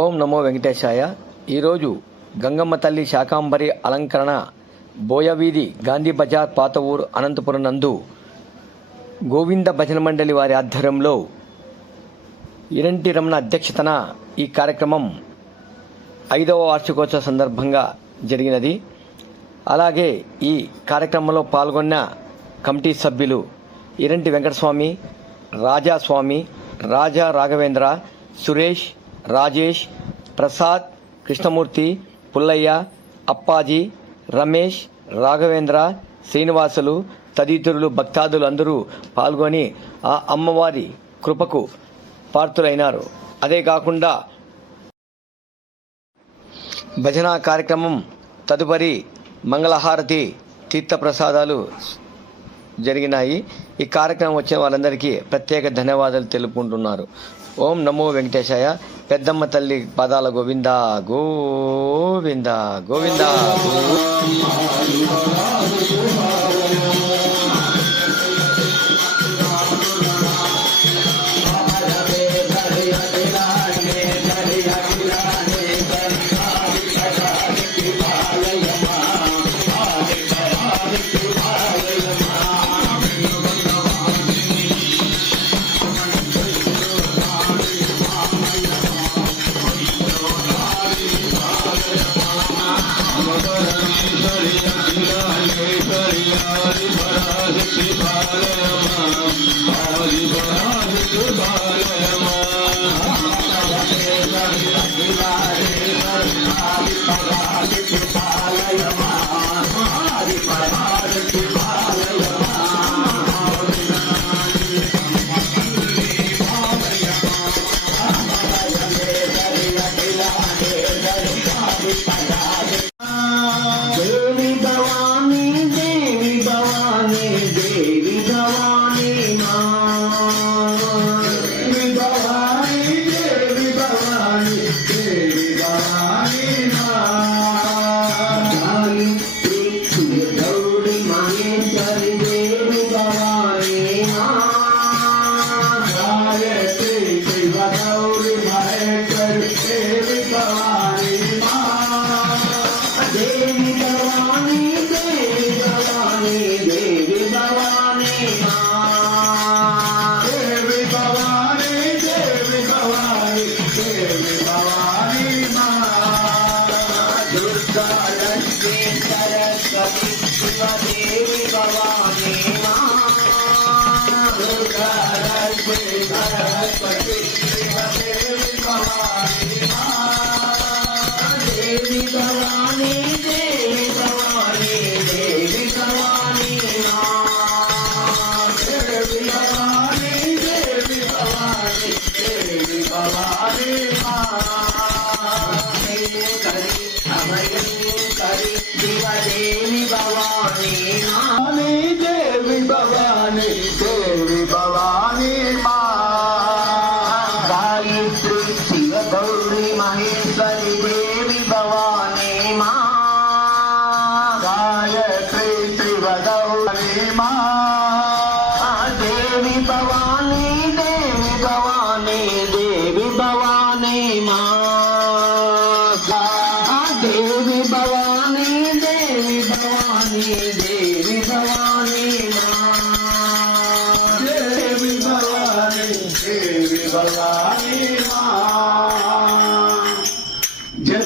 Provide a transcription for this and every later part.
ఓం నమో వెంకటేశాయ. ఈరోజు గంగమ్మ తల్లి శాకాంబరి అలంకరణ బోయవీధి గాంధీ బజార్ పాత ఊరు అనంతపురం నందు గోవింద భజన మండలి వారి ఆధ్వర్యంలో ఇరంటి రమణ అధ్యక్షతన ఈ కార్యక్రమం 5వ వార్షికోత్సవ సందర్భంగా జరిగినది. అలాగే ఈ కార్యక్రమంలో పాల్గొన్న కమిటీ సభ్యులు ఇరంటి వెంకటస్వామి, రాజాస్వామి, రాజా రాఘవేంద్ర, సురేష్, రాజేష్, ప్రసాద్, కృష్ణమూర్తి, పుల్లయ్య, అప్పాజీ, రమేష్, రాఘవేంద్ర, శ్రీనివాసులు తదితరులు భక్తాదులు అందరూ పాల్గొని ఆ అమ్మవారి కృపకు పాత్రులైనారు. అదే కాకుండా భజన కార్యక్రమం తదుపరి మంగళహారతి తీర్థప్రసాదాలు జరిగినాయి. ఈ కార్యక్రమం వచ్చిన వాళ్ళందరికీ ప్రత్యేక ధన్యవాదాలు తెలుపుకుంటున్నారు. ఓం నమో వెంకటేశాయ. పెద్దమ్మ తల్లి పదాల గోవింద గోవింద గోవింద.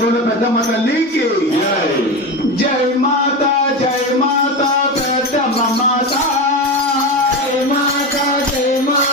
జయ పెద్దమ్మ తల్లికి జై మాత, జై మాత, పెద్దమ్మ మాత, జై మాత, జై మాత.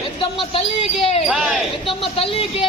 పెద్దమ్మ తల్లికి పెద్దమ్మ తల్లికి